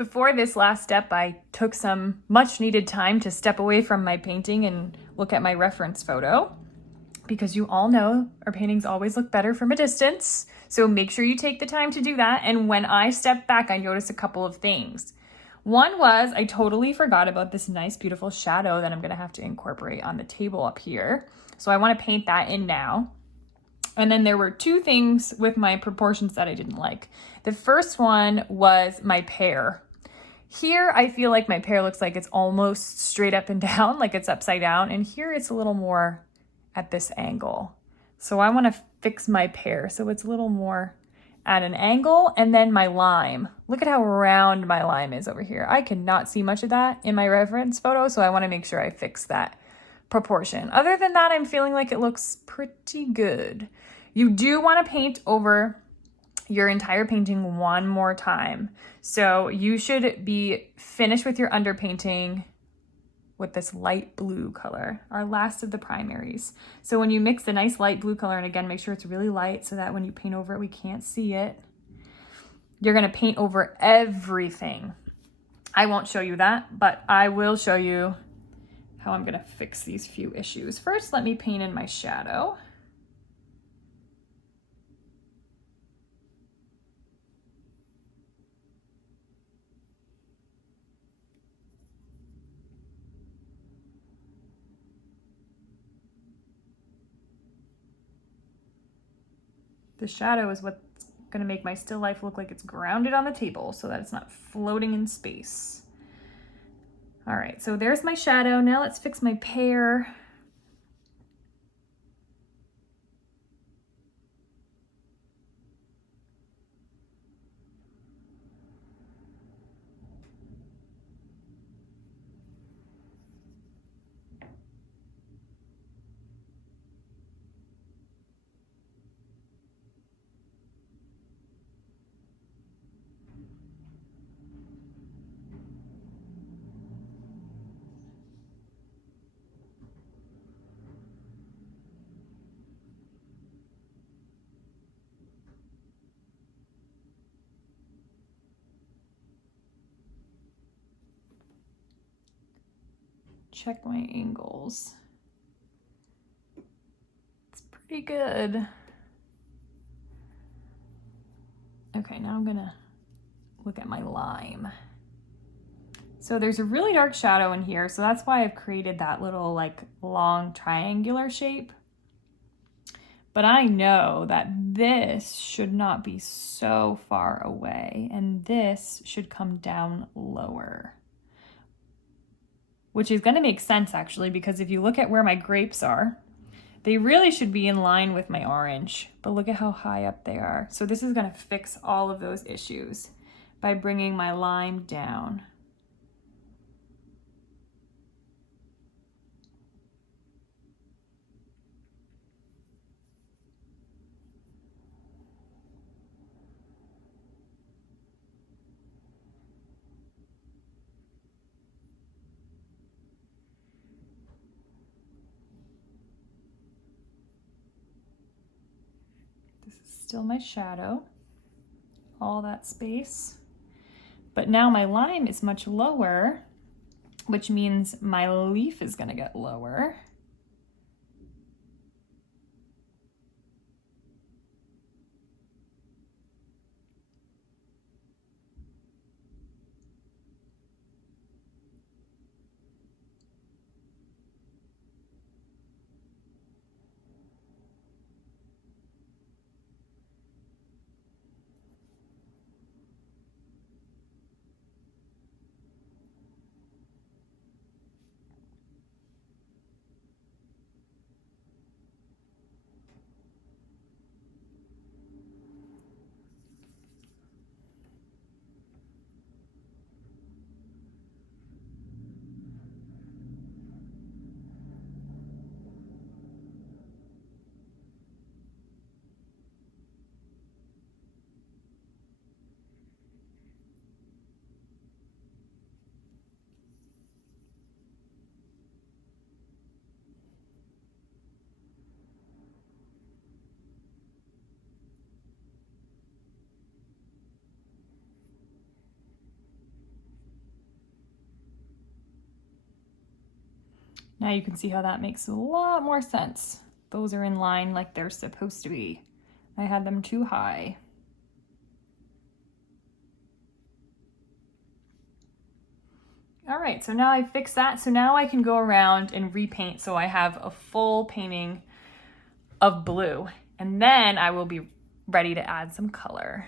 Before this last step, I took some much needed time to step away from my painting and look at my reference photo, because you all know our paintings always look better from a distance. So make sure you take the time to do that. And when I stepped back, I noticed a couple of things. One was I totally forgot about this nice, beautiful shadow that I'm gonna have to incorporate on the table up here. So I wanna paint that in now. And then there were two things with my proportions that I didn't like. The first one was my pear. Here, I feel like my pear looks like it's almost straight up and down, like it's upside down. And here it's a little more at this angle. So I want to fix my pear so it's a little more at an angle. And then my lime. Look at how round my lime is over here. I cannot see much of that in my reference photo, so I want to make sure I fix that proportion. Other than that, I'm feeling like it looks pretty good. You do want to paint over your entire painting one more time. So you should be finished with your underpainting with this light blue color, our last of the primaries. So when you mix the nice light blue color, and again, make sure it's really light so that when you paint over it, we can't see it. You're gonna paint over everything. I won't show you that, but I will show you how I'm gonna fix these few issues. First, let me paint in my shadow. The shadow is what's gonna make my still life look like it's grounded on the table so that it's not floating in space. All right, so there's my shadow. Now let's fix my pear. Check my angles. It's pretty good. Okay, now I'm gonna look at my lime. So there's a really dark shadow in here, so that's why I've created that little like long triangular shape. But I know that this should not be so far away, and this should come down lower. Which is gonna make sense actually, because if you look at where my grapes are, they really should be in line with my orange, but look at how high up they are. So this is gonna fix all of those issues by bringing my lime down. This is still my shadow, all that space. But now my lime is much lower, which means my leaf is gonna get lower. Now you can see how that makes a lot more sense. Those are in line like they're supposed to be. I had them too high. All right, so now I fixed that. So now I can go around and repaint so I have a full painting of blue. And then I will be ready to add some color.